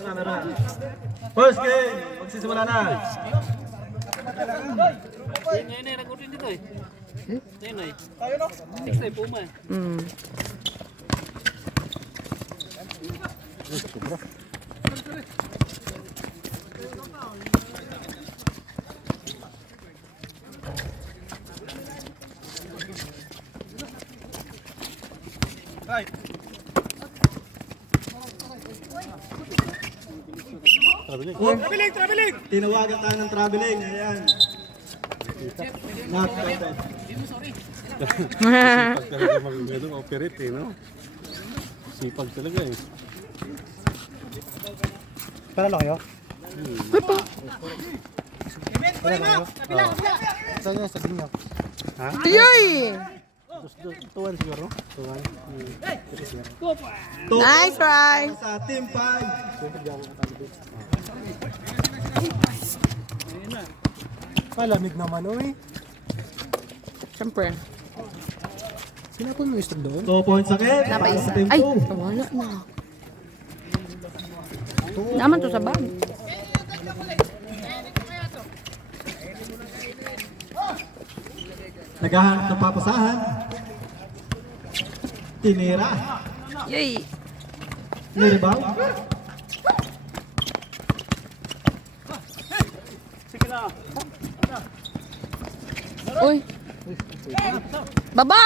Meron. First game, magsisimula na. Nay, nagutin dito eh. Nay. Tayo no? 6 na Puma. Right. Traveling! Tinawagan tayo ng traveling. Ayan. Not counted. Sipag talaga mag-operate eh, no? Sipag talaga eh. Para lang kayo? Para lang kayo? Saan nga sa ginyo? Ha? Ayoy! Tuwan siguro? Tuwan. Nice try! Sa team 5. Palamig naman, oy. Siyempre. Sinapon mo yung stag doon? 2 points again. Napaisa. Para sa team Ay! 2. Nawala na. Naman to sa bag. Naghahanap ng papasahan. Tinira. Yay! Nirebound. Uy! Baba!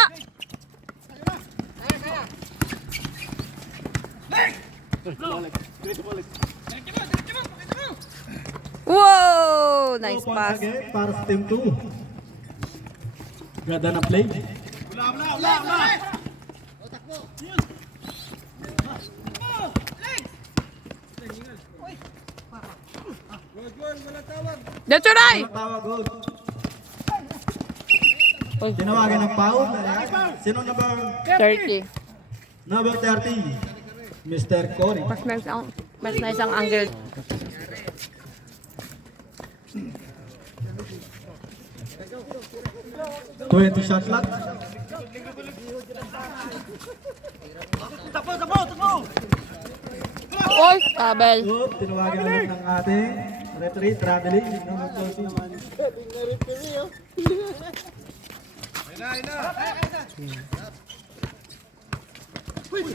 Wow! 2 Nice points pass. again para sa team 2. Ganda na play. That's right! Tawag good. Uy, Tinawagan ng foul. Ayan. Sino number 30. 30? Mr. Cory. Mas nice ang angle. Twenty shot clock. Uy! Tabel. Good. Tinawagan ulit ng ating referee traveling. Number 20.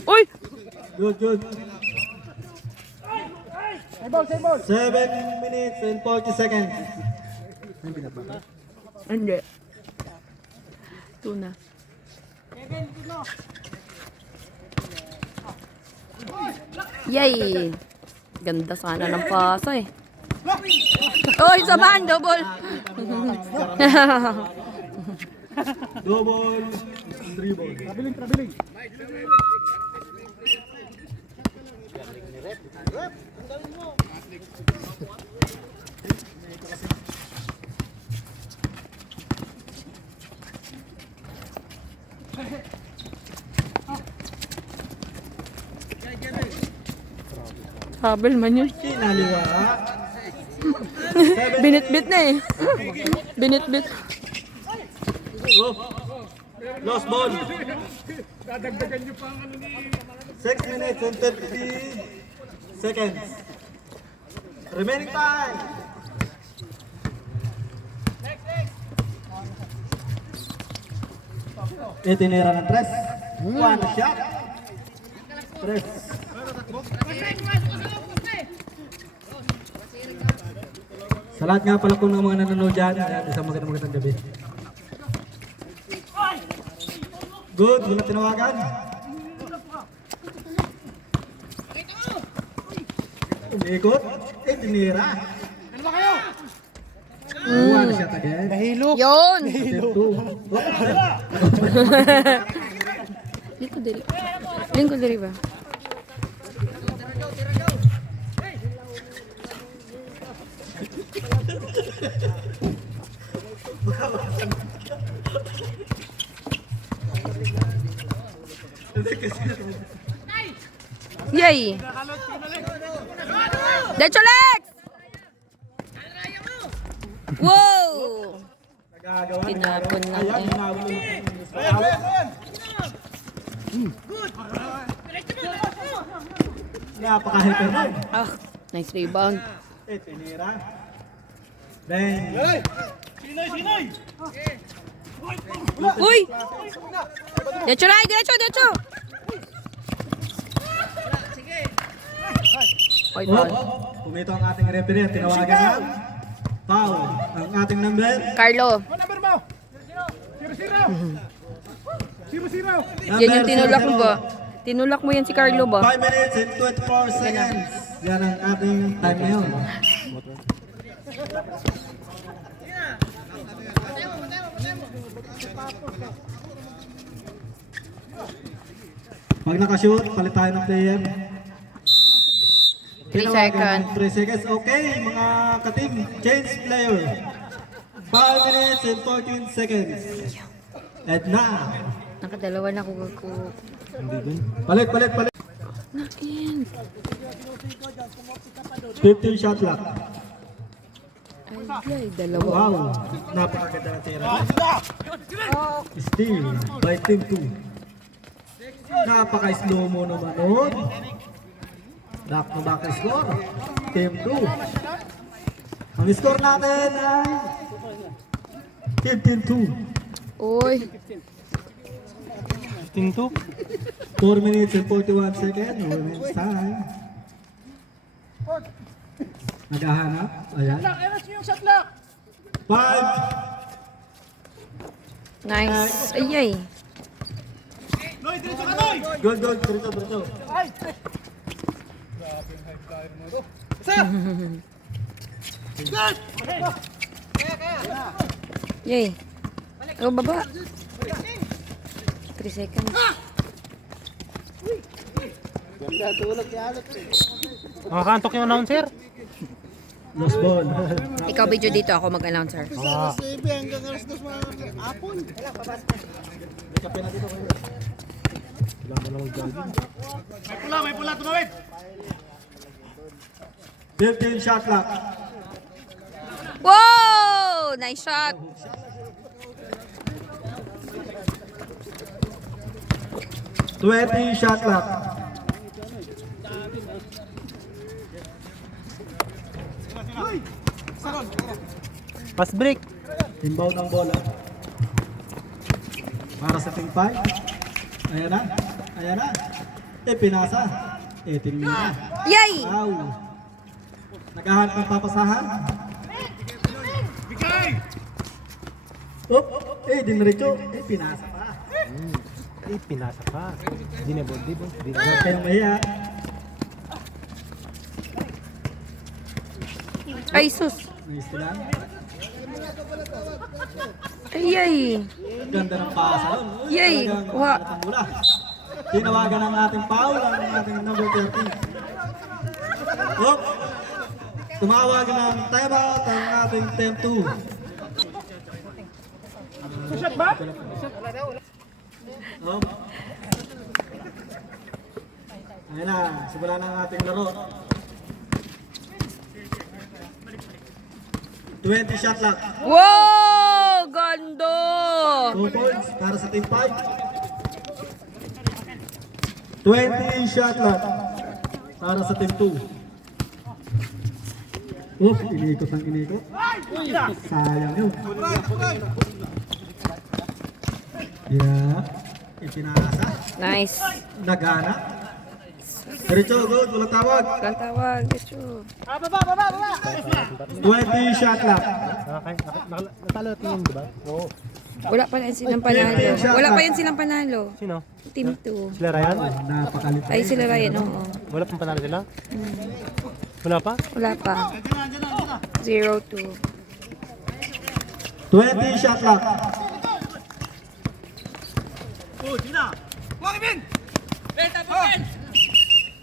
Uy! Good. 7 minutes and 40 seconds. Hindi. Tuna. Yay! Ganda sana ng pasa eh. Oy, sabahan, double! Double dribble. Traveling. Tabel man yun. Kinaliwa. Binit-bit na eh. Binit-bit. Oh. Lost ball. 6 minutes and 30 seconds. Remaining time. Itinira ng tres. One shot. Tres. Sa lahat nga pala kung ng mga nanonood dyan, isang magandang gabi. Good, wala tinawagan. Umikot, tinira. Ano ba kayo? One shot again. Nahilo. Yun! Step 2. Dito dili. Lingko dili ba? Yay! Derecho Lex! Wow! Nagagawa. Tinapon lang Ayan, eh. hinawin ulit. Napaka-hyper nun. Ah, nice rebound. Tinira. Then, Uy! Diretso na, diretso! Oy, oh, foul. pumito ang ating referee at tinawagan ng foul. Ang ating number. Carlo. Yan yung tinulak mo ba? Tinulak mo yan si Carlo ba? 5 minutes and 24 seconds. Yan ang ating time ngayon. Pag nakashoot, palit tayo ng player. 3 seconds. 3 seconds. Okay, mga ka-team, change player. 5 minutes and 14 seconds. And now, Nakadalawa na ko. palit. Nakin. 15 shot clock. Ay, dalawa. Wow, napakaganda na tira. Steal by Team 2. Napaka-slow mo naman nun. Back to back score. Team 2. Ang score natin ay 15-2. Uy. 15-2. 4 minutes and 41 seconds. Women's time. Naghahanap. Ayan. 5. Nice. Ay. Good. Dito. Yay. Oh, baba. 3 seconds. Makakantok yung announcer. Lost ball. Ikaw video dito, ako mag-announcer. May pula, tumawid. 15 shot clock. Whoa! Nice shot. Shot clock. Pass break. Inbound ang bola. Para sa team 5. Ayan na. Pinasa. Tinira. Yay! Wow. Naghahanap ng papasahan. Diniretso. Pinasa pa. Pinasa pa. Di na. Huwag kayong mahiya. Ay, sus. Nice lang. Ay. Ganda ng pasa nun. Yay! Talagang Wa. ang bola. Tinawagan ng ating foul, ang ating number 30. Hop! Tumawag ng timeout ang ating 10-2. Shot ba? Hop! Ayan na, simula na ang ating laro. 20 shot clock. Wow! Gando! 2 points para sa team 5. 20 shot clock para sa team 2. Inikot. Sayang yun. Yeah. Ipinasa. Nice. Nagana. Diretso, good. Walang tawag. Walang tawag. Diretso. 20 shot clock. Natalo tingin, di ba? Oo. Wala pa yan silang panalo. Sino? Team 2. Sila Ryan? Napakalit. Ay, sila Ryan, oo. Wala pang panalo sila? Wala pa? Wala pa. 0-2. 20 shot clock.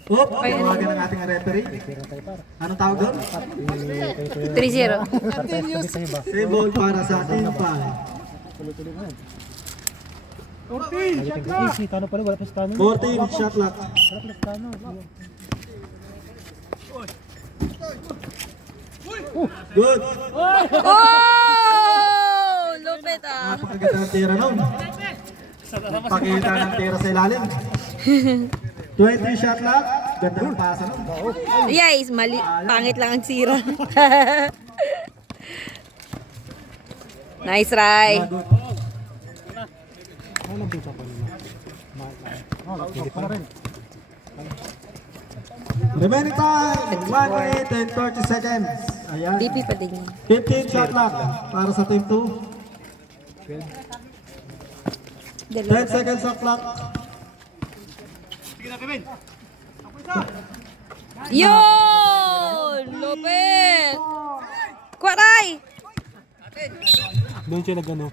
Tawagan ng ating referee. Anong tawag doon? 3-0. Save ball para sa team 5. Easy, tano pala, wala pa sa tano. 14 shot clock. Wala pa sa tano. Good. Oh! Lupit ah. Napakaganda ng tira nun. Pakita ng tira sa ilalim. 20 shot clock. Ganda ng pasa nun. Yes, mali. Pangit lang ang sira. Nice, Rai. Remaining time, 1 minute and 30 seconds. Ayan. DP pa din yan. 15 shot clock para sa team 2. 10 seconds of clock. Yun! Lupit! Kwaray! Doon siya nag-ano.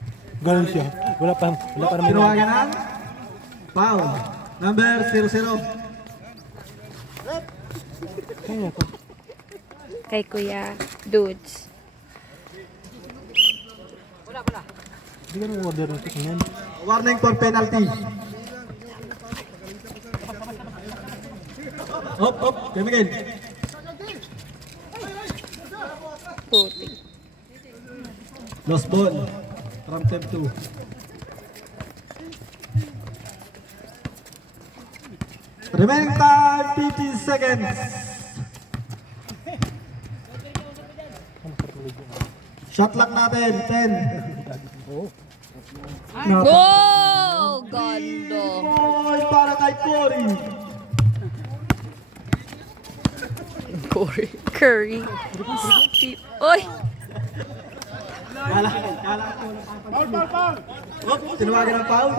Ganun siya. Wala pa naman. Tinawagan ng foul. Number 00. Kaya to. Kay Kuya Dudes. Hindi ka nang order nito. Ganyan. Warning for penalty. Up, up. Game again. Puti. Lost ball from team 2. Remaining time 50 seconds. Shot clock natin 10. Oh! Gando. Ball para kay Cory. Corey. Curry. Oy! Kala. Op, tinawagan ng foul.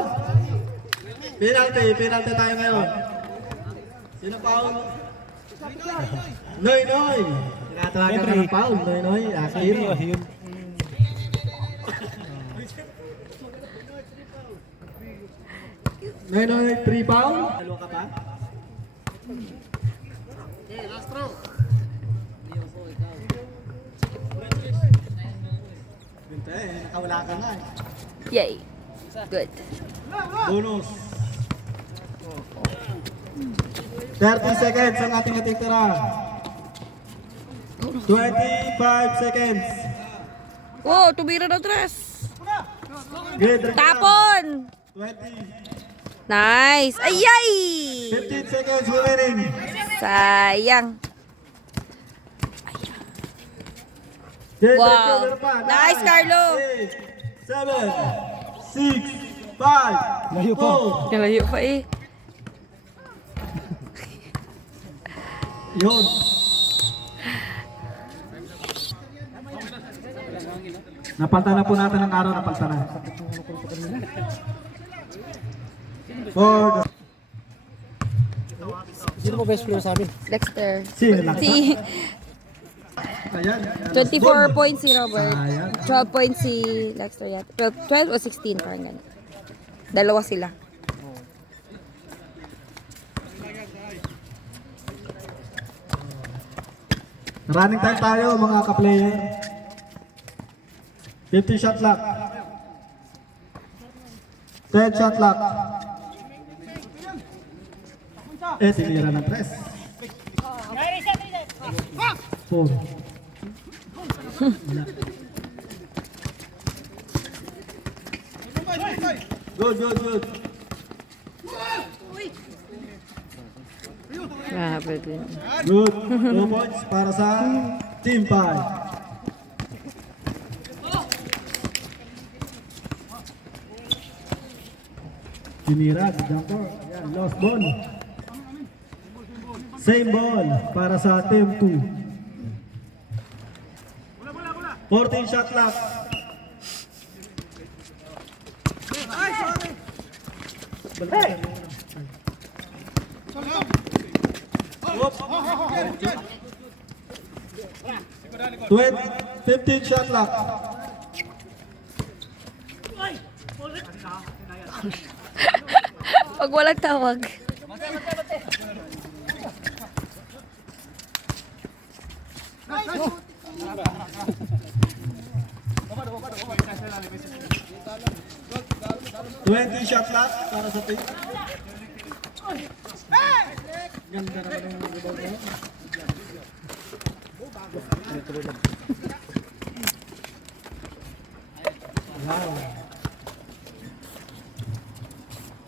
Penalty tayo ngayon. Sino foul? Noy. Tinatawagan ka ng foul, Noy. Akin. Yun. Noy, 3 foul. Dalawa ka pa? Nakawala ka na eh. Yay. Good. Bonus. 30 seconds ang ating natitira. 25 seconds. Oh, tumira ng tres. Good. Tapon! 20. Nice. Ayay! 15 seconds remaining. Sayang. Okay, Wow. meron pa. Nice, Carlo. 7, 6, 5, Layo pa. 4. Nalayo pa eh. Yun. Napalta na po natin ang araw, napalta na. For the... Sino mo best player sa amin? Dexter. Sino lang? Si Ayan. 24 points si Robert. Sayang. 12 points si Dexter yata. 12 o 16 parang ganun. Dalawa sila. Running time tayo mga ka-player. 50 shot clock. 10 shot clock. Tinira ng press. 4. Good. Grabe din. Good. 2 points para sa Team 5. Tinira, jumper. Ayan, lost ball. Same ball para sa Team 2. 14 shot clock. Whoop. 15 shot clock. Pag walang tawag. Twenty shot clock para sa team. Ganda naman yung rebound mo. Wow.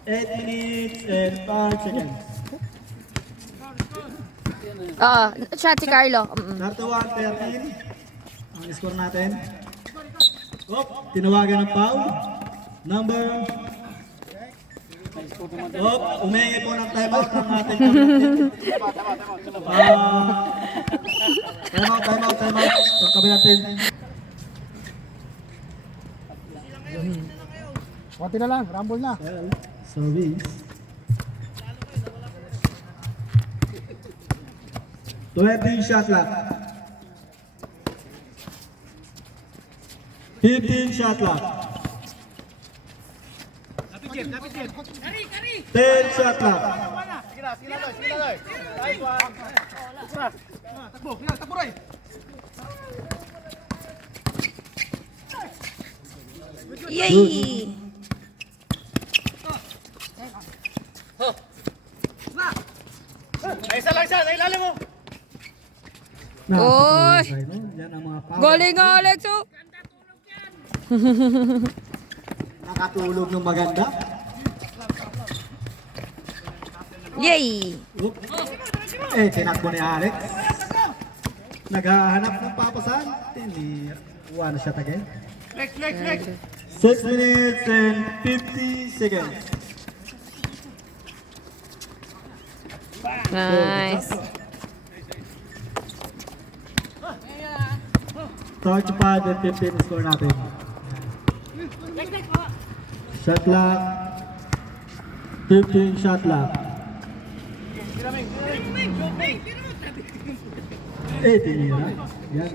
8 minutes and 5 seconds. Shot si Carlo. 31-13. Ang score natin. Op, tinawagan ng foul. Number... Op, umingi po ng timeout ng ating timeout. Ang kabila natin. Konti na lang, rumble na. Service. 20 shot clock. 15 shot clock. 10 shot clock. Yay! Oy! Yan ang mga foul. Galing nga, Alex, oh. Nakatulog ng maganda. Yay! Oop. Tinakbo ni Alex. Naghahanap ng papasan. One shot again. 6 minutes and 50 seconds. Nice. 35 and 15 score natin. Shot clock. 15 shot clock. 18 yun. Yan.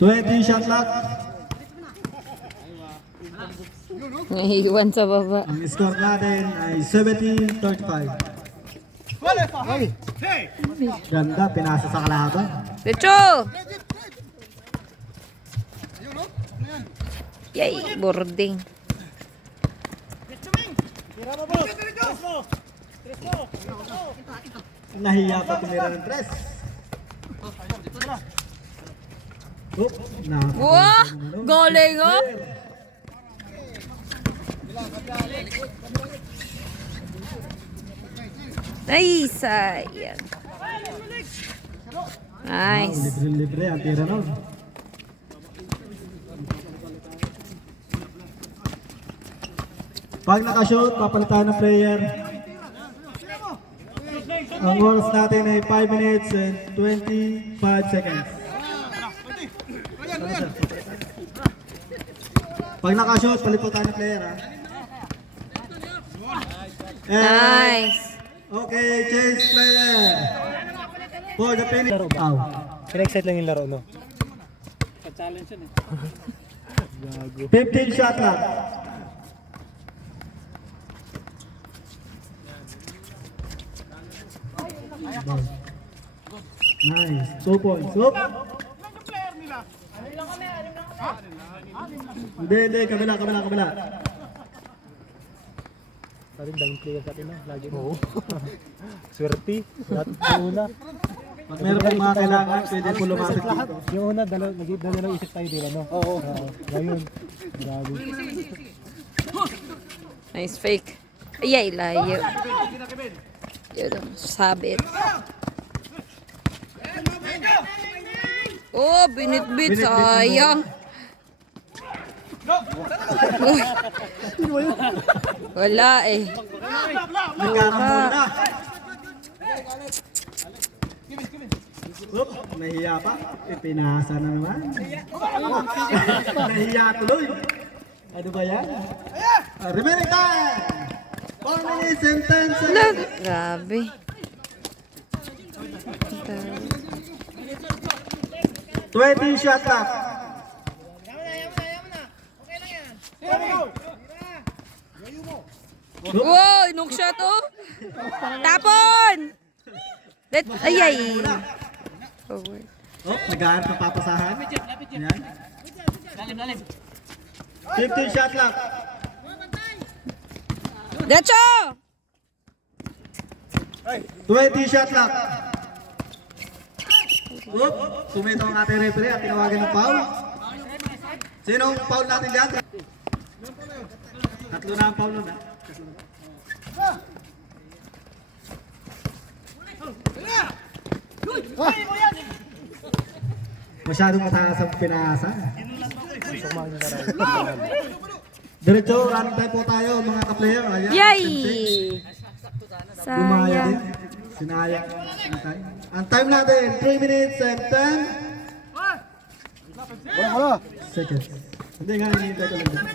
20 shot clock. Naiiwan sa baba. Ang score natin ay 17-35. Ganda, pinasa sa kalaban. Lecho! Yay! Boarding. Nahiya pa tumira ng tres. Oop, Wow! Galing, oh! Nice! Ayan. Nice. Libre-libre ang tira nun. Pag nakashoot, papalitan ng player. Ang oras natin ay 5 minutes and 25 seconds. Pag nakashoot, palitan ng player, ha? And, Nice. okay, change player. For the finish. Ow. Pina-excite lang yung laro, no? Challenge yun 15 shot clock. Nice. 2 points. Oop. Hindi. Kabila. Sabi daming player natin, no? Lagi mo. Swerte. Lahat yung una. Pag meron pong mga kailangan, pwede po lumapit dito. Yung una, dalawa isip tayo dito, no? Oo. Ngayon. Grabe. Nice fake. Ayay, layo. Yun, sabit. Oh, binit-bit. Sayang. Uy. Wala eh. Nagkakamura na. Oop, nahiya pa. Pinasa na naman. Nahiya tuloy. Ano ba yan? Remaining time! 4 minutes and 10 seconds. Grabe. 20 shot clock. Wow, inong shot oh. Tapon! Ayay. Forward. Oh, naghahanap ng papasahan. Ayan. Lalim. 15 shot clock. Decho! 20 shot clock. Oop, sumito ang ating referee at tinawagan ng foul. Sinong foul natin dyan? Tatlo na ang foul nun, ha? Masyadong mataas ang pinasa. Diretso, running time po tayo mga ka-player. Ayan, Yay! 10. Lumaya din. Sayang. Sinayang ang time. Ang time natin, 3 minutes and 10 seconds. Hindi nga, hinihintay ko lang.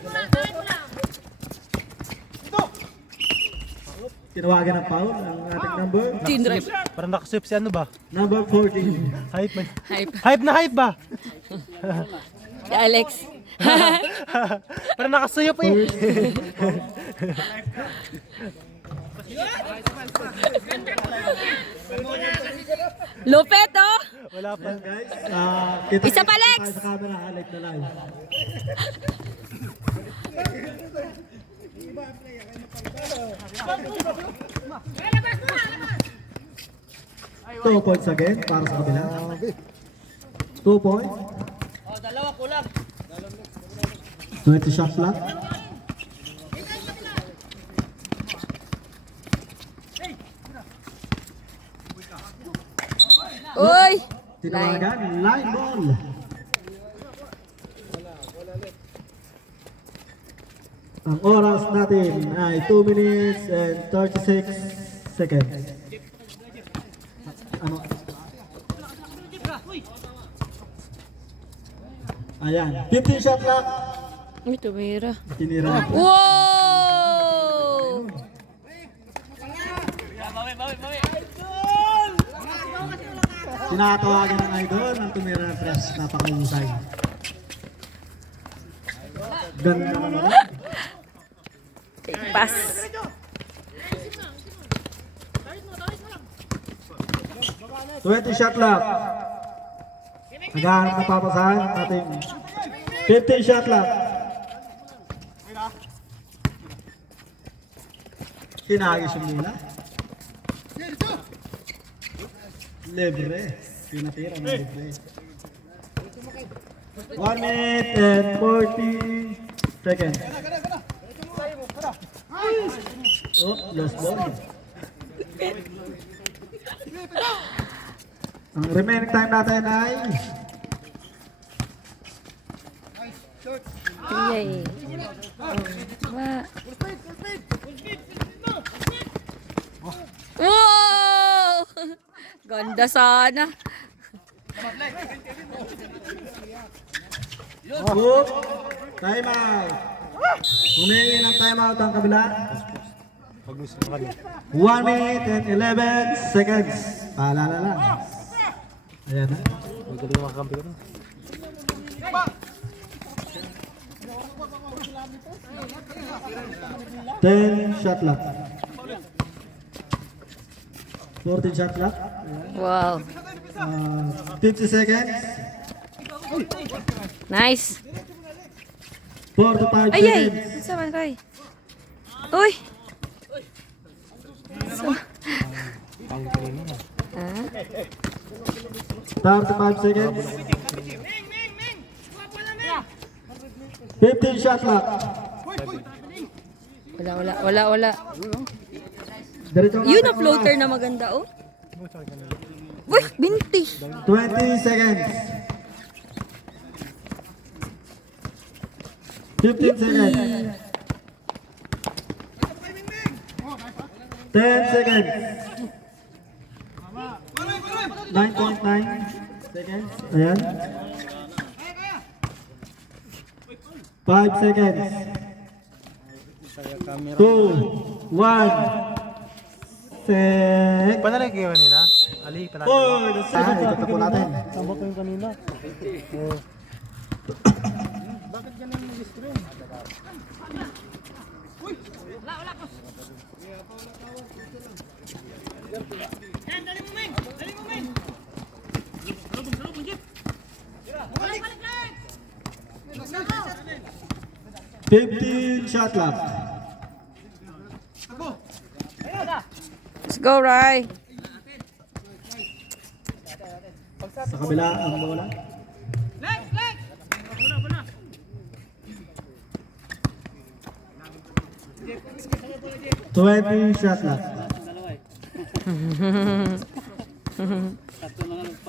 Tinawagan ng foul ang ating number. Team drive. Parang nakasweep si ano ba? Number 14. Hype man. Hype. Hype na hype ba? Si Alex. Parang nakasuyop eh. Lupet, oh! Wala pa. Guys, kita Isa pa, Lex! tayo sa camera, highlight na live. Two points again para sa kabila. 2 points. Oh, dalawa kulang. 20 shot clock. Uy! Tinawagan, line ball. Ang oras natin ay 2 minutes and 36 seconds. Ano? Ayan, 15 shot clock. Uy, tumira. Tinira na. Wow! Tinatawagan ng idol ang tumira ng press. Napakahusay. Ganda naman. Take pass. Twenty shot clock. Naghahanap na papasahan ang ating 15 shot clock. Hinagis yung mula. Libre. Pinatira ng libre. 1 minute and 40 seconds. Oh, lost ball. Ang remaining time natin ay Yay. Wow! Ganda sana. Oop, time out. Humingi ng time out ang kabila. 1 minute and 11 seconds. Paalala lang. Ayan na. May galing mga kampi ko na. Ten shot clock. 14 shot clock. Wow. 50 seconds. Nice. 45 Ay, ay. seconds. Saan man kay? Uy. Pang kanina. Ah? 35 seconds. 15 shot clock. Wala. Diretso Yun na floater na maganda, oh. Uy, binti. 20 seconds. 15 seconds. 10 seconds. 9.9 seconds. Ayan. 5 seconds. 2, 1. Sek. Panalig kayo kanina? Ali, panalig. Ikot na po natin. Tama ko yung kanina. Oh. Fifteen shot clock. Let's go, Rai. Sa kabila ang bola. Twenty shot clock. Tatlo na lang.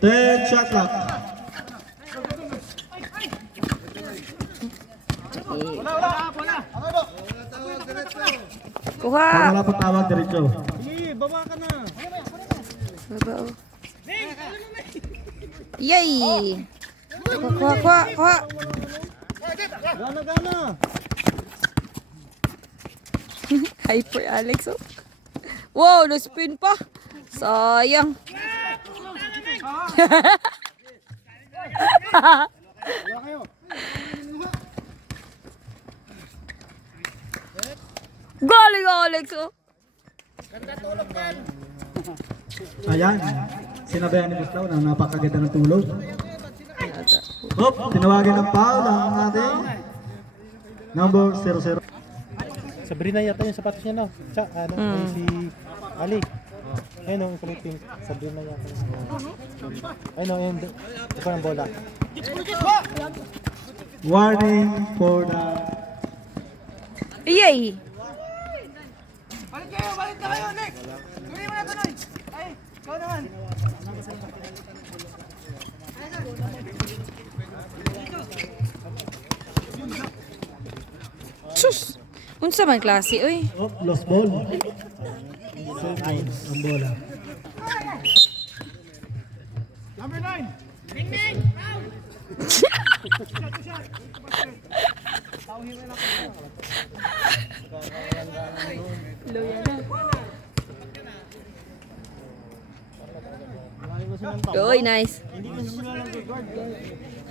10 shot clock. Kuha. Pag wala pa tawag, diretso. Baba, oh. Yay! Kuha. Gana. Hyper Alex, oh. Wow, na-spin pa. Sayang. Galing Alex, oh. Ayan. Sinabayan ni Gustaw na napakaganda ng tulog. Hop, tinawagan ng foul ang ating number 00. Sabrina yata yung sapatos niya, no? May si Ali. Ayun, no, yung kulay pink. Sabrina yata. Ayun, no, yun. Ito pa ng bola. Warning for the Yay! Sus! Unsa man klase, oy? oh, lost ball. Nice. Ang bola. Oy, nice.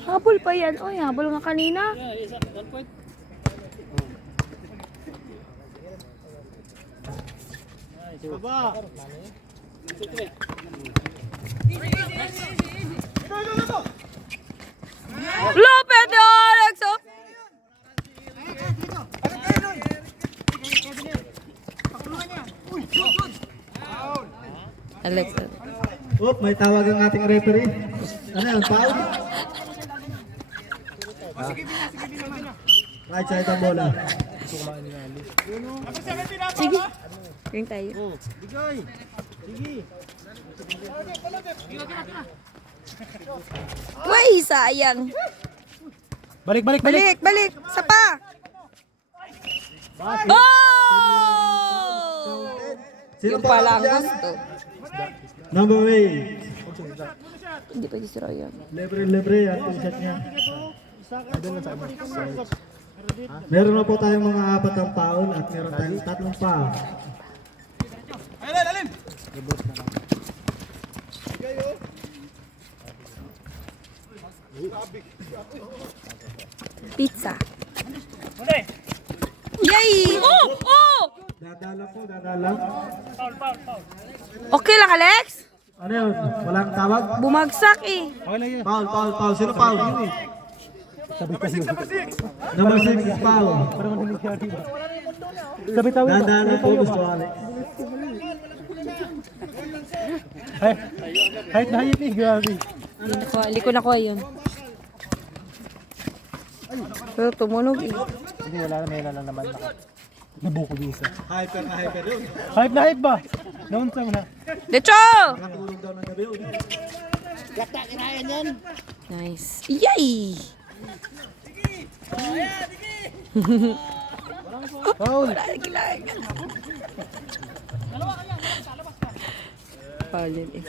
Habol pa yan. Oy, habol nga kanina. Isa, 1 point. Lopez de Alex, oh. Alex, Oh, may tawag ang ating referee. Ano yan, foul? Right side ang bola. sige. Ring tayo. Uy, sayang. Balik. Balik. Sapa. Oh! Sino Yung pa pala ang dyan? gusto. Number 8. Hindi pwede si Ryan. Libre ang t-shirt niya. Meron na po tayong mga 4 ang foul at meron tayong 3 foul. Pizza. Yay! Oh! Dadalang. Okay lang, Alex? Ano yun? Walang tawag? Bumagsak eh. Okay lang yun. Foul. Sino foul? Sabi pa yun. Number 6 is foul. Parang nangyari ba? Sabi tawin ba? Dadalang po gusto Alex. Kahit na hayip eh, grabe. Hindi ko nakuha yun. Pero tumunog eh. Hindi, wala lang naman. Nabuko din isa. Hyper yun. Hype ba? Noon sa muna. Decho! Nakatulog daw ng gabi yun. Nice. Yay! Foul! Foul yun eh.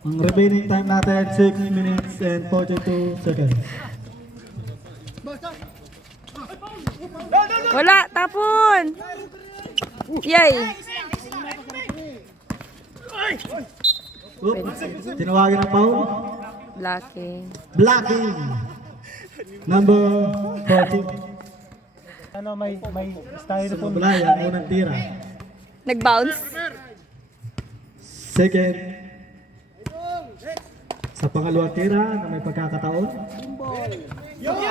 Ang remaining time natin 6 minutes and 42 seconds. Wala, tapon! Yay! Oops, tinawagan ng foul. Lucky. Blocking. Number 40. Ano, may styrofoam. Wala yan, unang tira. Nag-bounce? Second. Sa pangalawang tira na may pagkakataon.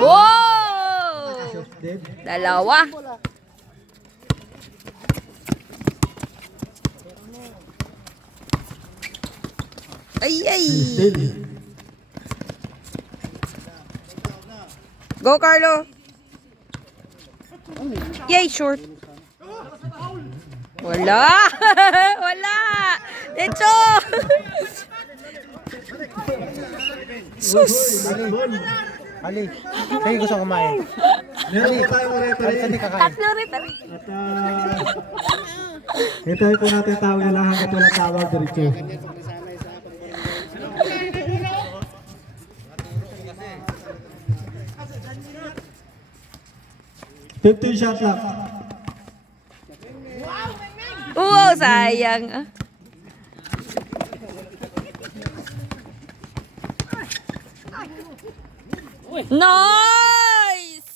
Wow! Shot dead. Dalawa. Ay! Still. Go, Carlo! Yay, short. Wala! Wala! Ito! Sus! Ali, kayo gusto kumain. Meron po tayong Ali, referee. kakain. Tatlo rin. At hintayin po natin yung tawag nila hanggat walang tawag diretso. Fifteen shot lang. Wow, sayang. Nice!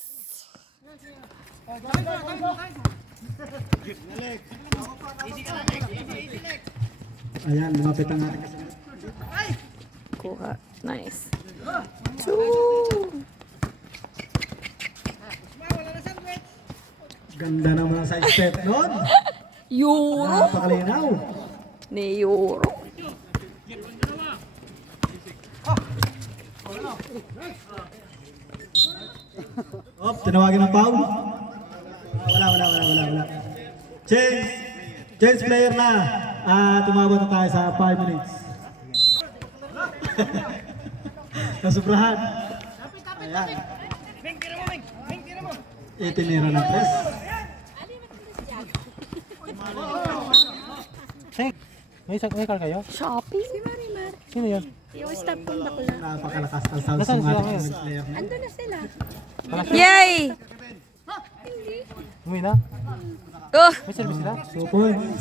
Ayan, lumapit ang ating kasama. Kuha. Nice. Two. Ganda naman ang side step nun. Euro. Napakalinaw. Ni Euro. Op, tinawagin ng foul. Wala. Change player na. Tumabot na tayo sa 5 minutes. Nasubrahan. Ayan. Itinira ng press. May car kayo? Shopping? Sino yun? Yung stop kong bakla. Napakalakas ng sounds Nasaan ng sila ating ngayon? change player. Ando na sila. Yay! Umuwi na? Oh! May service sila? 2 points.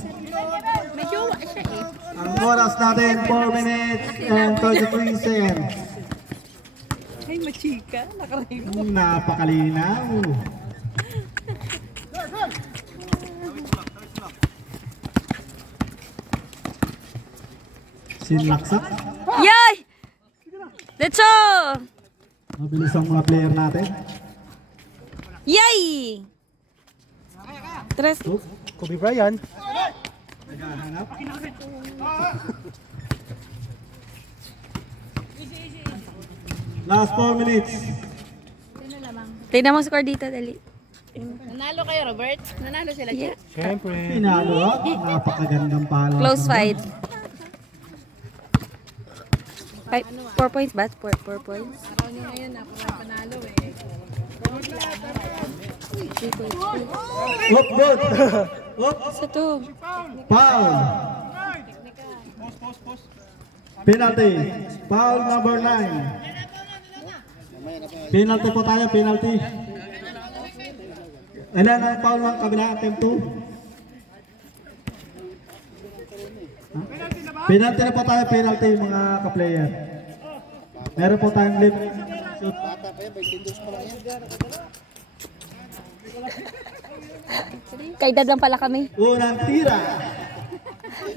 May jowa siya eh. Ang oras natin, 4 minutes and 33 seconds. Ay, machika. Nakarayo. Napakalinaw. Sinlaksak. Yay! Let's go! Mabilis ang mga player natin. Yay! Tres. Oh, Kobe Bryant. naghahanap. Last 4 minutes. Tignan mo score dito, dali. Nanalo kayo, Robert? Nanalo sila. Yeah. Siyempre. Pinalo. Napakagandang palo. Close fight. 4 points ba? 4 points? Araw nyo ngayon, panalo eh. 3 points. Whoop, good. Whoop, Sa to. foul. Penalty. Foul number 9. Penalty po tayo, penalty. Ilan ang foul ng kabila? Attempt 2. Penalty na po tayo, penalty mga ka-player. Meron po tayong lip shoot. Kaedad lang pala kami. Unang tira.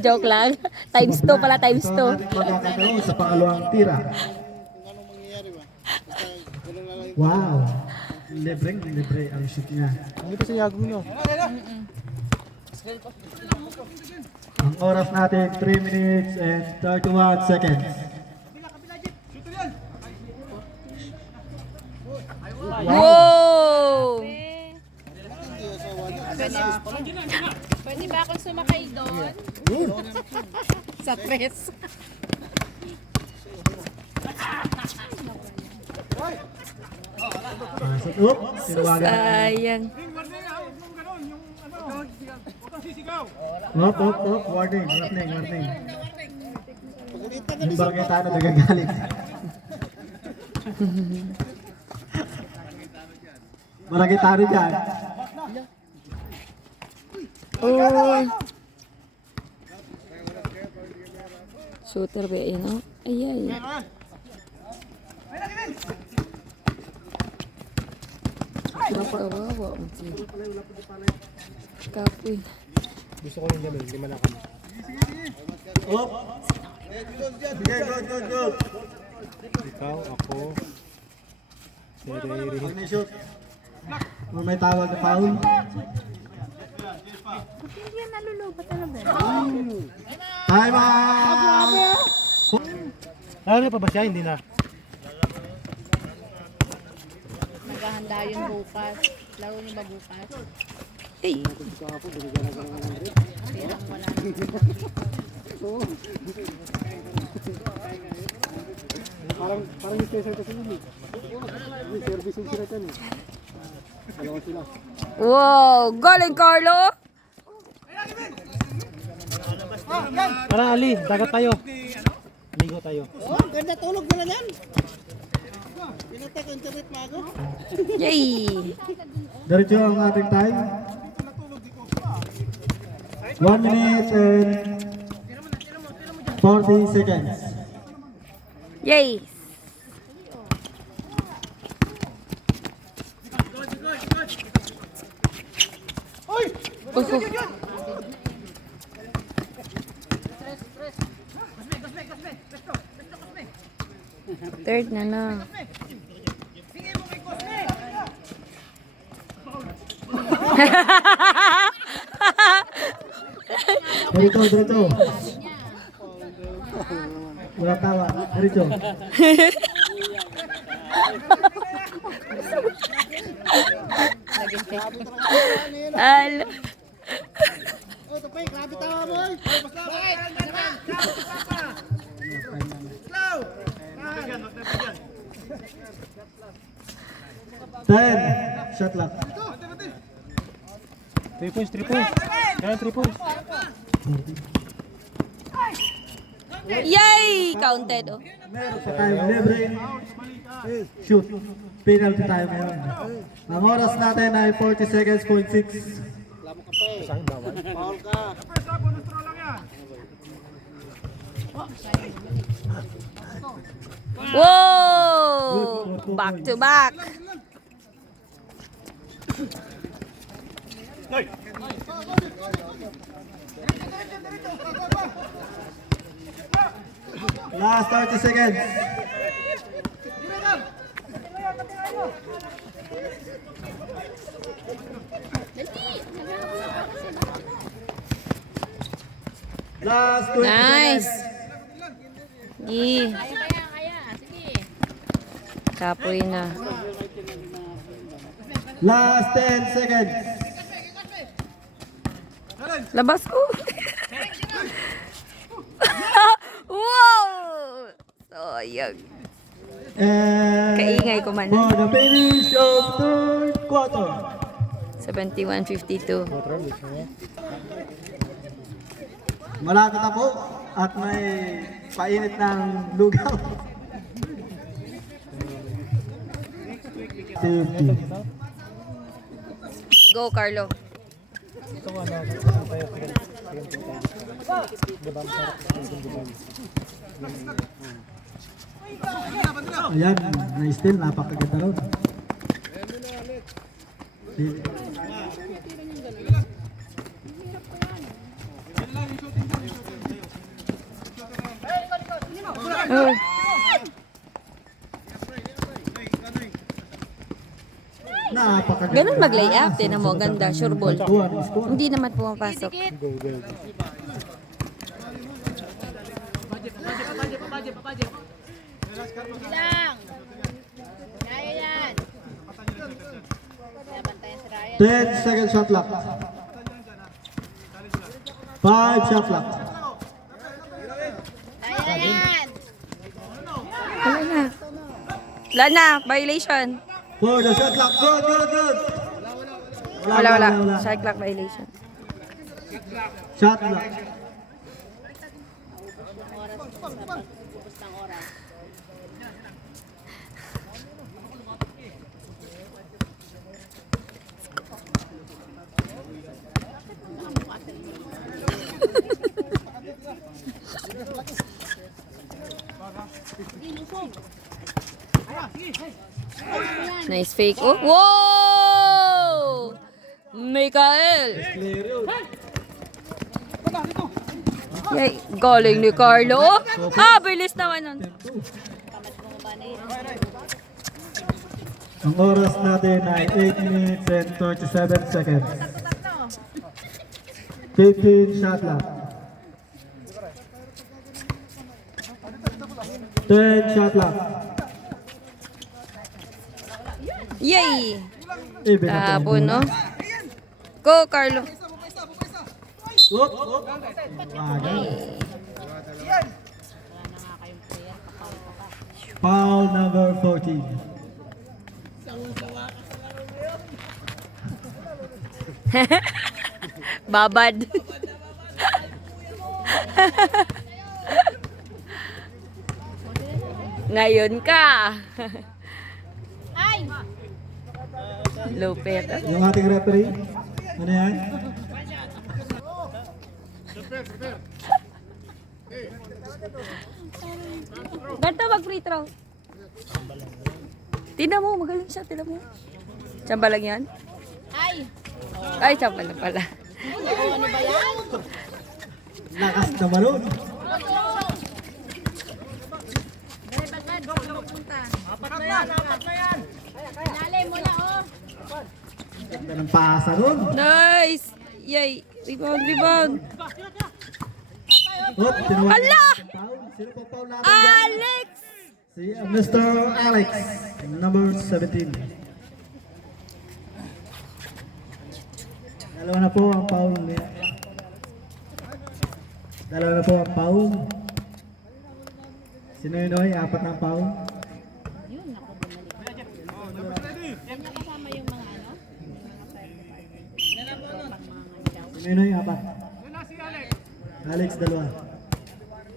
Joke lang. Times 2 pala, times 2. So, natin magkakaroon sa pangalawang tira. Wow. Libre ang shoot niya. Hindi pa siya yagong nyo. Ang oras natin 3 minutes and 31 seconds. Wow! Pwede ba akong sumakay doon? Sa press. Oop, tinawagan. Sayang. Oop, warning. Yung barangay tayo na nagagalit. Barangay tayo dyan. Oh. Shooter ba yun, no? Ay. Kawawa. Kapoy. Gusto ko rin gano'n, hindi man ako. Oop. Okay, good. Ikaw, ako, si Riri. Pag may shoot. Kung may tawag na foul. Hindi yan nalulubat na ba? Time out! Lalo na pa ba siya? Hindi na. Naghahanda yun bukas. Laro niyo ba bukas? Hey. Parang yung special kasi yun eh. May service yung sila dyan eh. Dalawa sila. Wow, galing Carlo. Tara Ali, dagat tayo. Ligo tayo. Yay. Diretso ang ating time. 1 minute and 40 seconds. Yay. Third na na. Diretso. Wala tawa. Diretso. Al. Ten. Shot lock. 3 points, 3 points. Kaya 3 points. Yay! Counted, oh. Meron pa tayong libre. Shoot. Penalty tayo ngayon. Ang oras natin ay 40 seconds, 0.6. Whoa! Back to back. Last 30 seconds. Last 20 Nice. seconds. Yee. Kaya. Sige. Kapoy na. Last 10 seconds. Labas ko. Wow! Sayang. And Kaingay ko man. for the finish of third quarter. 71-52. Malapit na po at may painit ng lugaw. Safety. Go, Carlo. Ayan, na-steal, napakaganda ron. Oh. Napakaganda. Ganun mag-layup. Tinan mo, ganda. Sure ball. Score. Hindi naman pumapasok. Lang. Kaya yan. Bantayan si Ryan. 10 second shot clock. 5 shot clock. Kaya yan. Wala na. Wala na. Violation. For the shot clock. Good. Wala. Shot clock violation. Shot clock. Nice fake. Oh, whoa! Mikael! Yay, galing ni Carlo. Ah, bilis naman nun. Ang oras natin ay 8 minutes and 37 seconds. 15 shot clock. 10 shot clock. Yay! Even Tapon, no? Go, Carlo. Oop, oop. Tinawagan. Foul number 14. Babad. Ngayon ka. Ay! Lupit. Yung ating referee. Ano yan? Ganto mag free throw. Tingnan mo, magaling siya. Tingnan mo. Tsamba lang yan? Ay! Ay, tsamba lang pala. Ano ba yan? Lakas na balon. Apat na yan! Ilalim mo na, oh! Ganda ng pasa nun. Nice! Yay! Rebound, rebound. Oop, tinawagan. Ala! ng foul. Sino pang foul natin dyan? Alex! Si Mr. Alex, number 17. Dalawa na po ang foul niya. Dalawa na po ang foul. Si Noy, apat na ang foul. Yun, ako bumalik. Yan na kasama yung mga ano? Si Noy, apat. Alex, dalawa.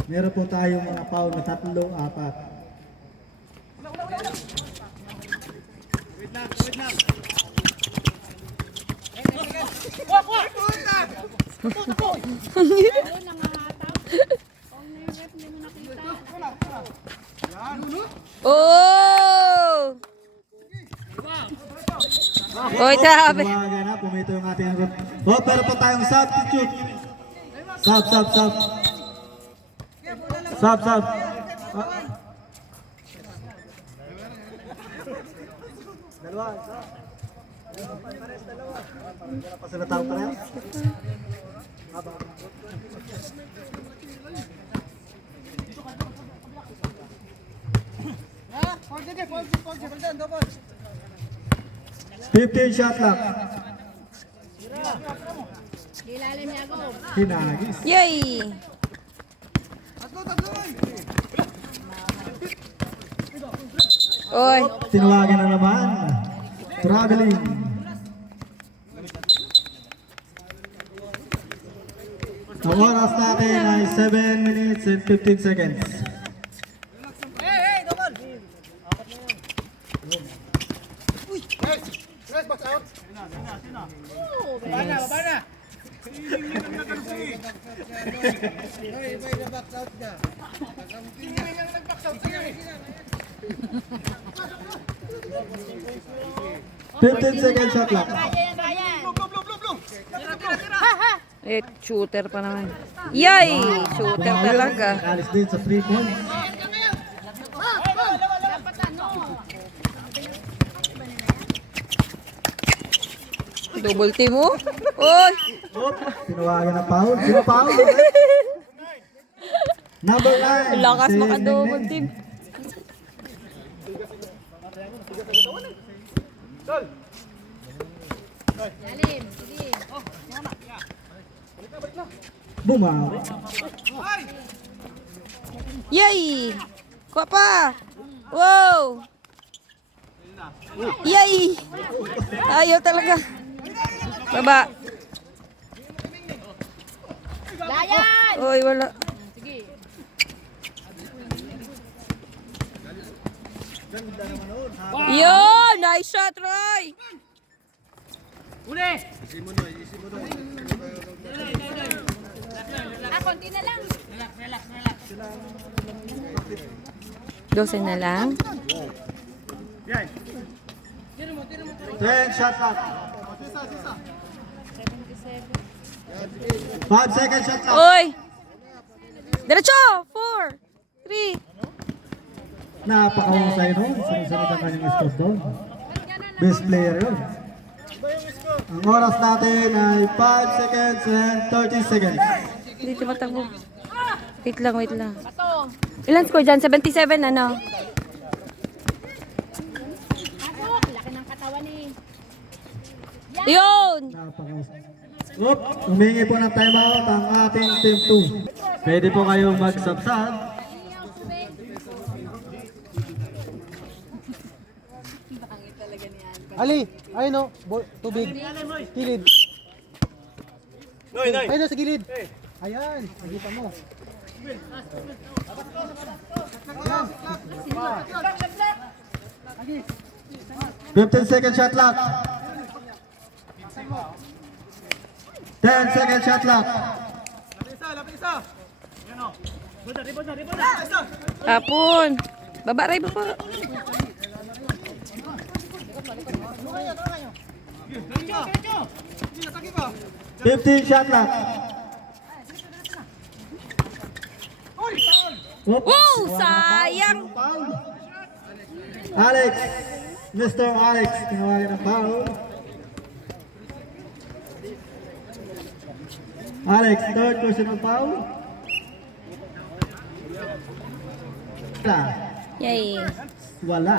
Meron po tayong mga foul na 3, 4. Ayun, nangangataw. Kung na yung rep, hindi mo nakita. Oh! Oy, tabi. Tumawagan na, pumito yung ating group. Oh, pero po tayong substitute. Sub. Sub. Dalawa. Wala pa sila tao pareho. Aba. Fifteen shot clock. Ilalim niya ako. Hinagis. Yay! Oy, Tinawagan na naman. Traveling. Ang oras natin ay 7 minutes and 15 seconds. Fifteen seconds shot clock. Kaya yan. eh, shooter pa naman. Yay! Shooter talaga. Alis din sa 3 points. Dapat ano? Double team mo? Oy! Oop, tinawagan na foul. Sino foul? Number 9. Lakas maka-double team. Ilalim. Sige. Bumawi. Yay! Kuha pa! Wow! Yay! Ayaw talaga. Baba. Layan! Oy, wala. Sige. Yo! Nice shot, Roy! Konti na lang. 12 na lang. 10 shot clock. 5 seconds shot clock. Oy! Diretso! 4, 3. Napakahusay nun. Sinisunod ang kanyang score doon. Best player yun. Ang oras natin ay 5 seconds and 30 seconds. Dito matango. Wait lang. Bato. Ilan score dyan? 77, ano? Ako, laki ng katawan eh. Yun! Napakahusay. Oop, humingi po ng timeout ang ating team 2. Pwede po kayong mag-subsub. Ali, ayun o, tubig. Kilid. Ayun o, sa gilid. Ayan, nakita mo. 15-second shot clock. 10-second shot clock. Tapon. Babaray pa po. 15 shot clock. Oop. Wow, sayang. Alex, Mr. Alex, tinawagan ng foul. Alex, third personal foul. Wala. Yay. Wala.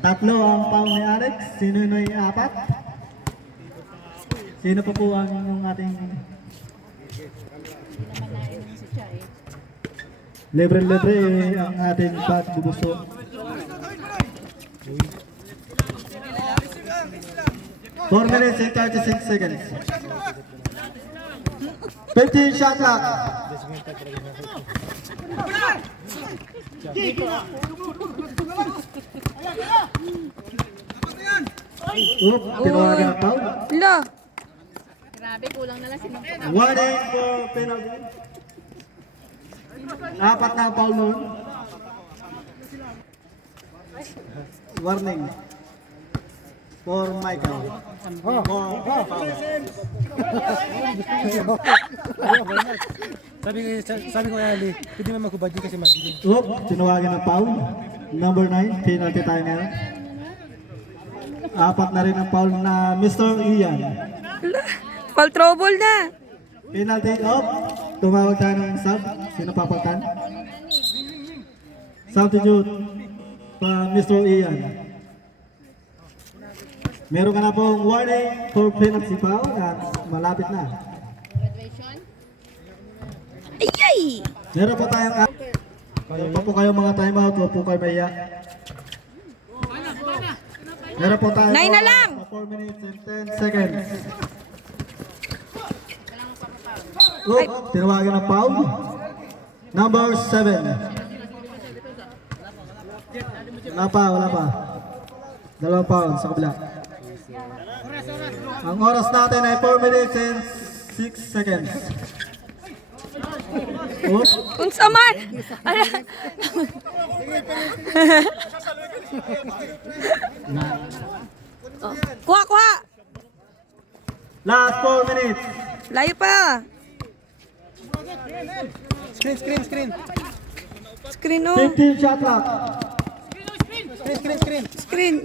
Tatlo ang foul ni Alex. Sino na yung apat? Sino pa po ang ating libre-libre ang ating pagbubuso. Four minutes and 36 seconds. 15 shot clock. Oop, tinawagan ang foul. Lo. Grabe, kulang na lang si Warning for penalty. Apat na foul nun. Warning. For Michael. For foul. Sabi ko kay Ali, pwede mo magkubadyo kasi madilim. Oop, tinawagan ng foul. Number 9, penalty tayo ngayon. Apat na rin ang foul na Mr. Ian. Fall trouble na. Penalty off. Tumawag tayo ng sub. Sino papaltan? Substitute pa Mr. Ian. Meron ka na pong warning for penalty foul at malapit na. graduation. Ayay. Meron po tayong Meron pa po kayong mga timeout. Huwag po kayo maiya. Meron po tayong 9 na lang. 4 minutes and 10 seconds. Oh, tinawagan ng foul. Number 7. Wala pa. Dalawang foul sa kabila. Ang oras natin ay 4 minutes and 6 seconds. Oh, Unsa man. Ala. Oh, kuha. last 4 minutes. Layo pa. Screen. Screen oh. 15 shot clock. Screen.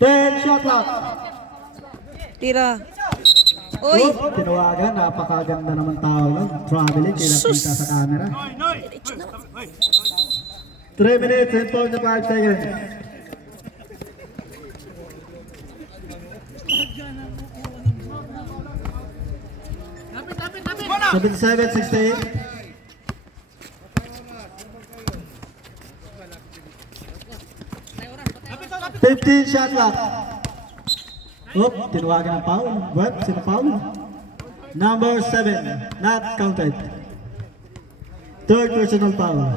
10 shot clock. Tira. Uy. Oh, tinawagan. Napakaganda naman tao lang. Traveling. Kailang kita sa camera. 3 minutes and 45 seconds. Lapit. 7-68. Fifteen shot clock. Oop, tinawagan ng foul. What? Sino foul? Number 7, not counted. Third personal foul.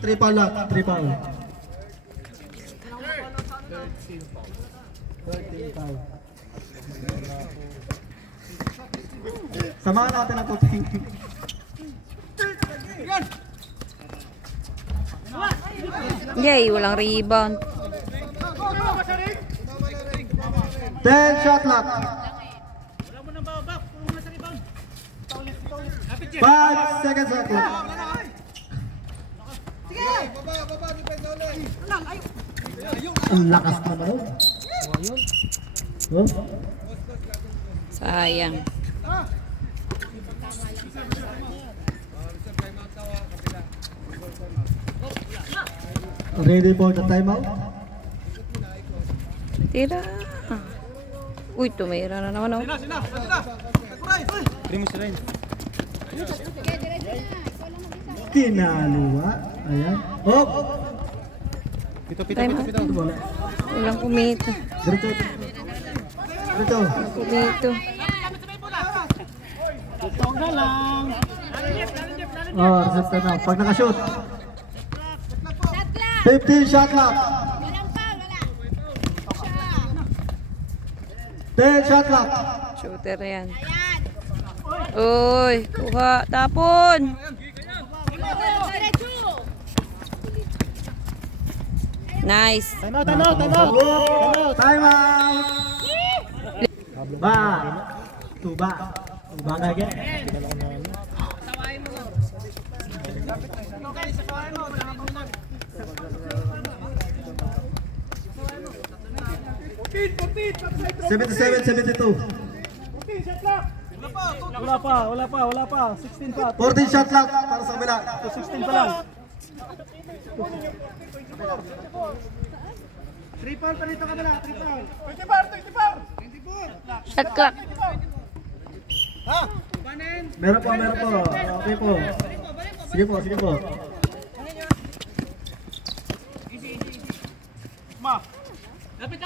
3 foul lang, 3 foul. 13 foul. Samahan natin ang puting. Yay, walang rebound. 10 shot clock. 5 seconds shot clock. Ang lakas naman. Oh. Sayang. Ready for the timeout? Tira. Uy, tumira na naman oh. Primus rin. Kinaluwa. Ayan. Oh! Pito. Bola. Walang kumita. Dito. Dito. Kumito. Oh, reset na. Pag nakashoot. Shot clock. 15 shot clock. Walang foul, wala. 10 shot clock. Shooter yan. Ayan. Uy, kuha. Tapon. Diretso. Nice. Time out. Time out. Ba. Tuba. Tuba na again. Seventy-seven, 72. Wala pa. 16 pa. 14 shot clock para sa kabila. 16 pa lang. Shot clock. Meron po. Okay po. Sige po. Lapit.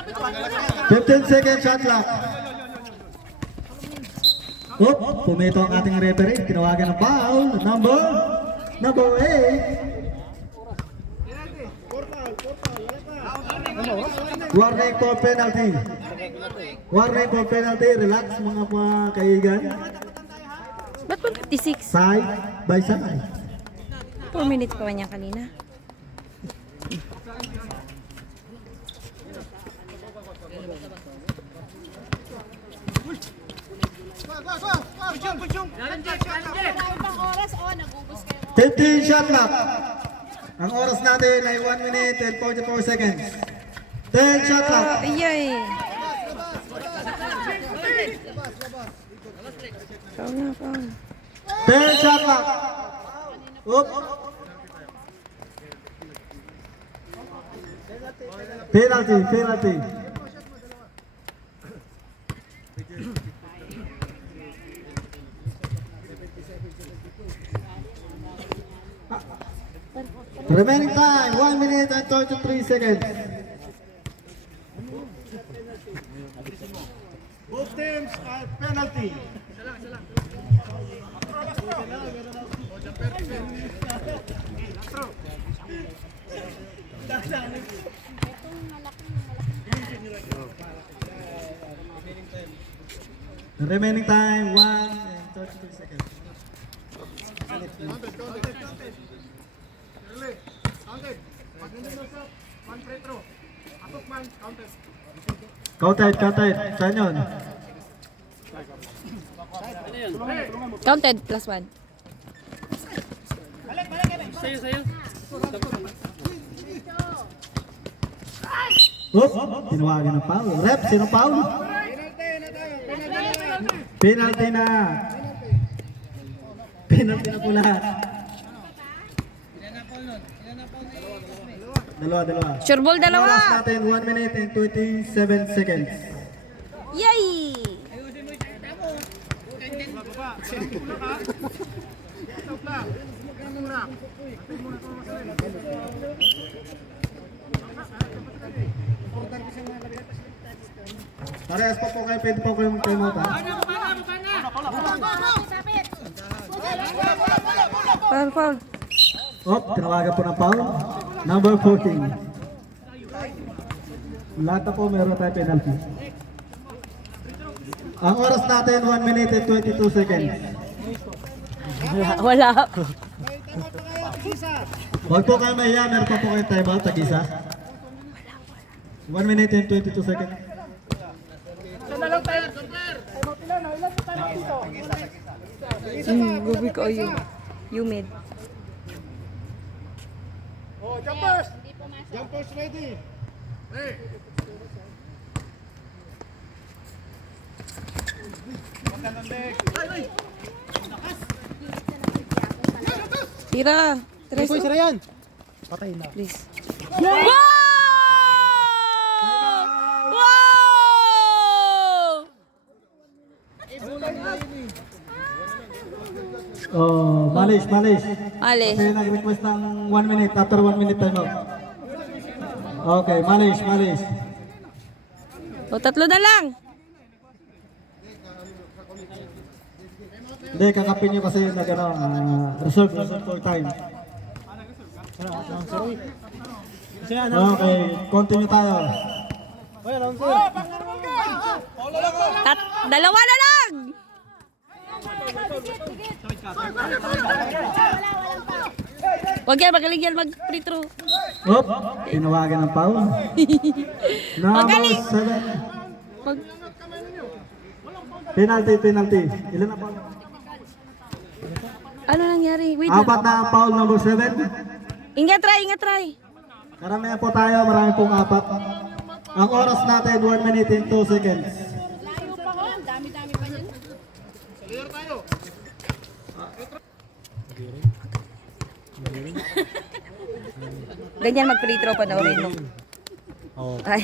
15 second shot clock. Pumito ang ating referee. Tinawagan ng foul. Number 8. Warning for penalty. Relax mga kaigan. Ba't 156? Side by side. 4 minutes pa niya kanina. Ibang oras, nag-ubos kayo. 15 shot clock. Ang oras natin ay 1 minute and 44 seconds. 10 shot clock. Ayay. Foul. 10 shot clock. Penalty. Remaining time 1 minute and 33 seconds. Both teams are penalty. The remaining time 1 and 33 seconds. Counted. Saan yun? Counted plus 1. Sa'yo. Tinawagan ng foul. Rep, sino foul? Penalty na. Penalty na po lahat. Dalawa. Sure ball, Oras dalawa. natin 1 minute and 27 seconds. Yay! Parehas pa po kayo, pwede po kayo mag-time out ha. Foul. Tinawagan po ng foul. Number 14. Lahat na po meron tayo penalty. Ang oras natin 1 minute and 22 seconds. Wala. Huwag po kayo mahiya, meron pa po kayo time out, tag-isa. 1 minute and 22 seconds. Gubi ko yung humid. Jumpers ready. Tira. Tres Tres. sira yan. Patay na. Please. Wow! Wow! Oh, malis. Mali. Kasi nag-request ng 1 minute, after 1 minute time out. Okay, malis. O, 3 na lang. Hindi, kakapin niyo kasi reserve for time. Okay, continue tayo. Dalawa na lang. Huwag yan, magaling yan mag-free throw. Oop, tinawagan ng foul. Number Magaling. 7. Mag Penalty. Ilan na foul? ano nangyari? Wait lang. 4 na ang foul, number 7. Ingat, try. Karamihan po tayo, marami pong 4. Ang oras natin, 1 minute and 2 seconds. Layo pa ko. Ang dami-dami pa niyan. Ganyan mag-free throw pa daw rin mo. Oo. Ay.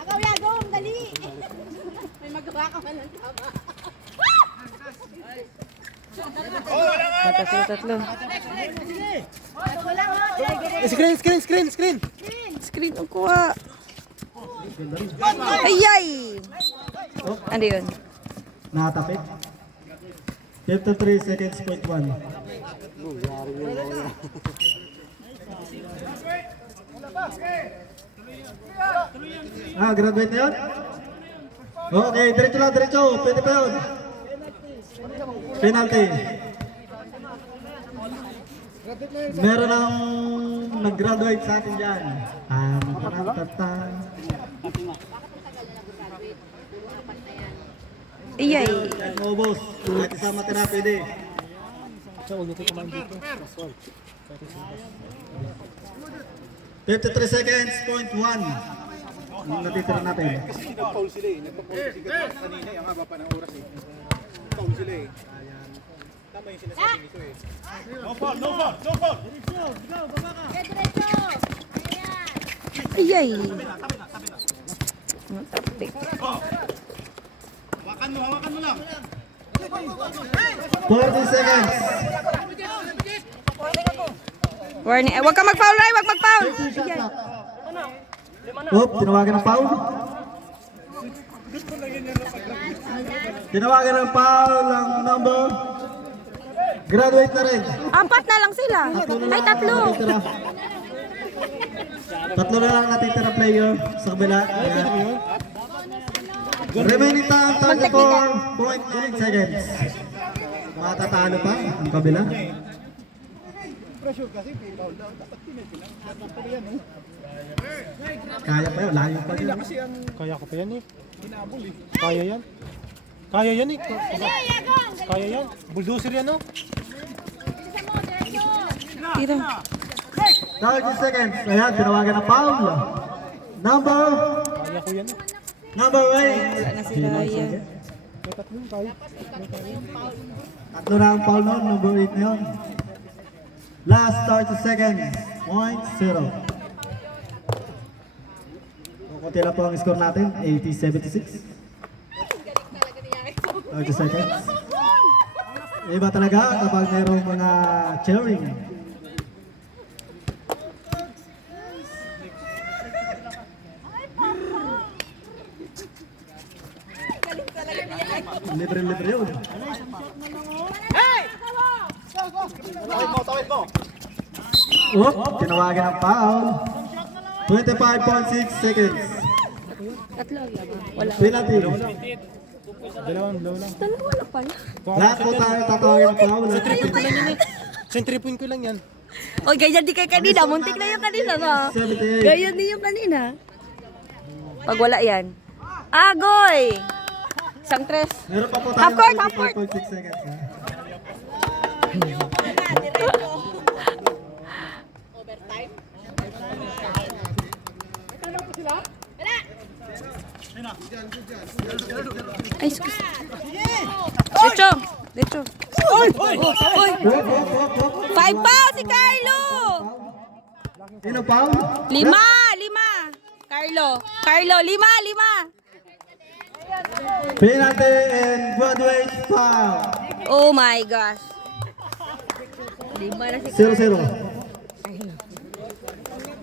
Agaw, yagaw. Ang dali. May magawa ka man ng tama. Tatlo. Screen! Screen ang kuha. Ayay! Ano yun? Nakatapit. 53 seconds, point 1. Graduate na yun? Okay, diretso. Pwede pa yun. Penalty. Meron ng nag-graduate sa atin dyan. Ayay! Oo, boss. Kahit isama tira, pwede. So, ulit ko kumain dito. 53 seconds, point 1. Ang natitira natin. Nag-foul sila eh. Nagpa-foul si Gat kanina. Ang haba pa ng oras eh. Foul sila eh. Tama yung sinasabi nito eh. Diretso. Ayan. Ayay! 40 seconds. Warning. Huwag ka mag-foul, Ray! Huwag mag-foul! Ayay! Oop, tinawagan ng foul. Tinawagan ng foul ang number. Graduate na rin. 4 na lang sila. Ay, 3. Natitira. 3 na lang natitira player sa kabila. Ayan. Remaining time, 34.9 seconds. Matatalo pa ang kabila. Kaya pa yun, layo pa yun. Kaya ko pa yan eh. Kaya yan. Kaya yan eh. Kaya yan. Bulldozer yan oh. Bilisan mo, diretso. Tira. 30 seconds. Ayan, tinawagan ng foul. Number Kaya ko yan eh. Number 8. Wala na si Raya. May tatlong kaya. Tatlo na ang foul nun, number 8 na yun. Last 30 seconds. Point 0. Kunti lang po ang score natin. 80-76. 30 seconds. Iba talaga kapag mayroong mga cheering. Libre-libre yun. Oop, tinawagan ng foul. 25.6 seconds. 3 wala. Penalty. Dalawang lang. Dalawa na pala. Lahat po tayo tatawagan ng foul. Century point ko lang yan. O, ganyan di kay kanina. Muntik na yung kanina, no? 78. Ganyan din yung kanina. Pag wala yan. Agoy! Isang 3. Meron pa po tayo Half court. 25.6 seconds. Ha? Ay, excuse. Derecho. Oy! Oy! 5 pa si Carlo! Sino foul? 5! Carlo, 5. Penalty and graduate foul. Oh my gosh. 5 na si 0-0.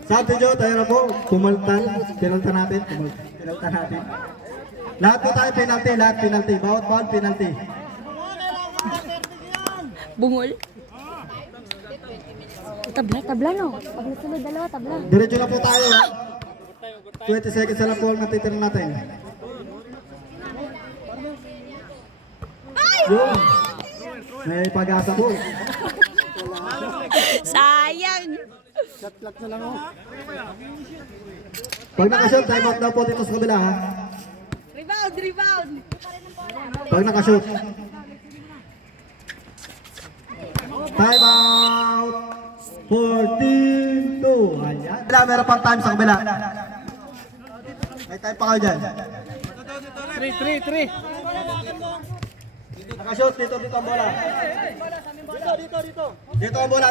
Sabi nyo, tayo na po, pumaltan. Pinaltan natin. Pinaltan natin. Lahat po tayo penalty, lahat penalty. Bawat foul, penalty. Bungol. Tabla no. Pag nasunod, 2 tabla. Diretso na po tayo. 20 seconds na lang po ang natitira natin. Yun. May pag-asa po. Sayang. Pag nakashoot, time out daw po dito sa kabila ha. Rebound. Pag nakashoot. Time out. 14-2. Ayan. Meron pang time sa kabila. May time pa kayo dyan. 3. Nakashoot, dito ang bola. Dito ang bola.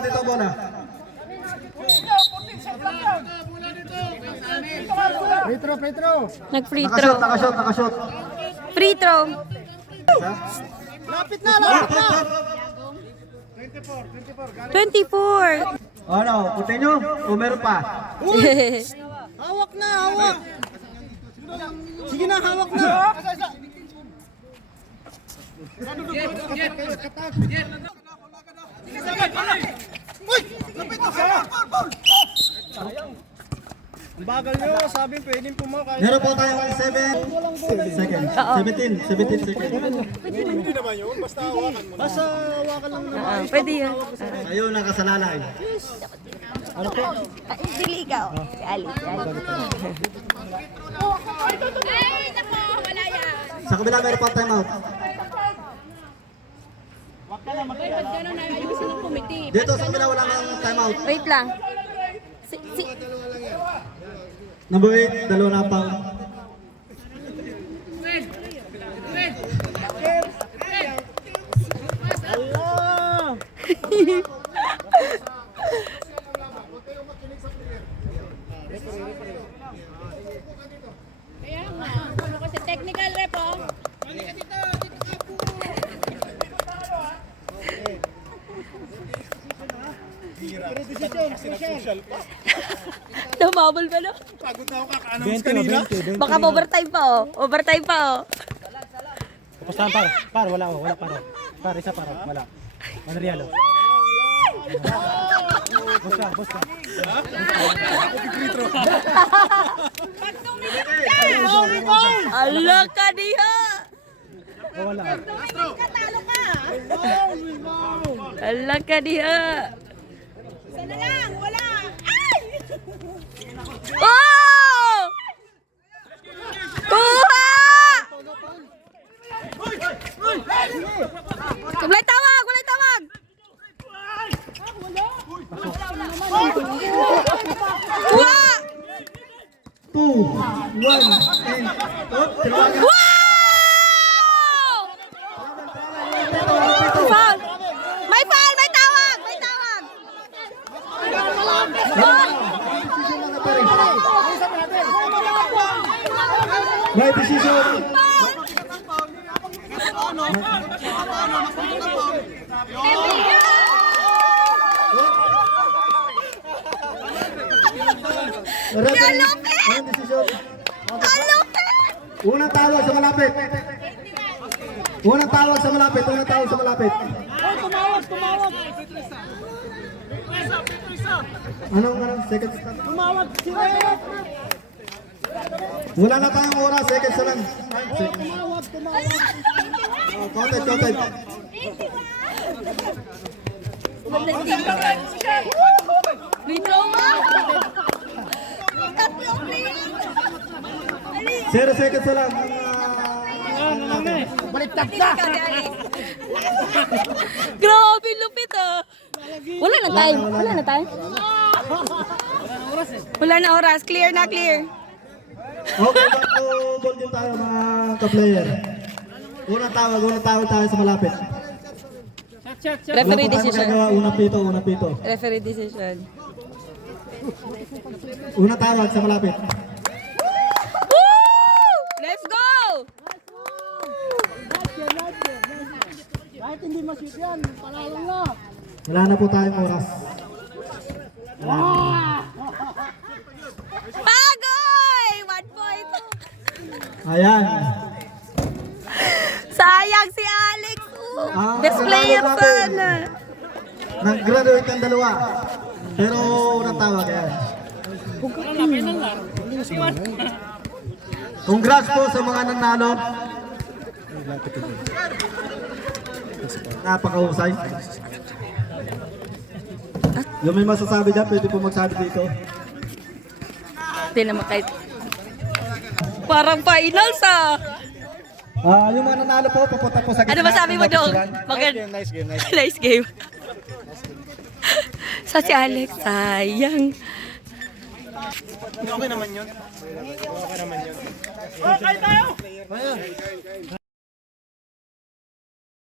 Nag-free throw. Nakashoot. Free throw. Lapit na. 24. Ano, putin nyo? O meron pa? Hawak na, hawak! Sige na, hawak na! Ang bagal nyo, sabi pwedeng pumakay. Meron po tayo 7 seconds. 17 seconds. Hindi naman yun, basta hawakan mo. Basta hawakan lang naman. Pwede yan. Ayun, nakasalalay. Dili ikaw. Si Ali. Ay, nako, wala yan. Sa kabila meron pa time out. Ay, ba't gano'n? Ayusin ng committee. Dito sa kabila wala nang time out. Wait lang. Number 8, 2 na pa. Kaya nga, ano kasi technical rep, oh. Tumabol ba no? Pagod na ako kaka-announce kanina. 20. Baka overtime pa oh. Overtime pa oh. Pustahan par, wala par. Par, isa par, wala. Manrialo. Boss. Ala ka diha. Wala. Katalo ka. Ala ka diha. Sana lang, wala. Ay! Oh! Kuha! Walay tawag! Kuha! 2, 1, and... Oh, tinawagan. Wow! Foul! May foul! May tawag! May decision. Referee, anong decision? Unang tawag sa malapit. Unang tawag sa malapit. Anong second start? Tumawag sila eh! Wala na tayong oras, seconds na lang. Content. May trauma! 0 seconds na lang. Baliktad na! Grabe, lupit ah! Wala na time. Wala na oras. Clear. Okay, back to ball din tayo mga ka-player. Unang tawag tayo sa malapit. Referee Wala pa tayong decision. magagawa, unang pito. Referee decision. Unang tawag sa malapit. Wala na po tayong oras. Pagoy! 1 point. Ayan. Sayang si Alex. Ah, Best player natin. sana. Nag-graduate ng dalawa. Pero natawag yan. Congrats po sa mga nanalo. Napakahusay. Yung may masasabi dyan, pwede po magsabi dito. Hindi naman kahit... Parang finals ah. Yung mga nanalo po, papunta po sa gitna. Ano masabi mo doon? Nice game. Nice game. Sa si Alex, sayang. Okay naman yun. Okay naman yun.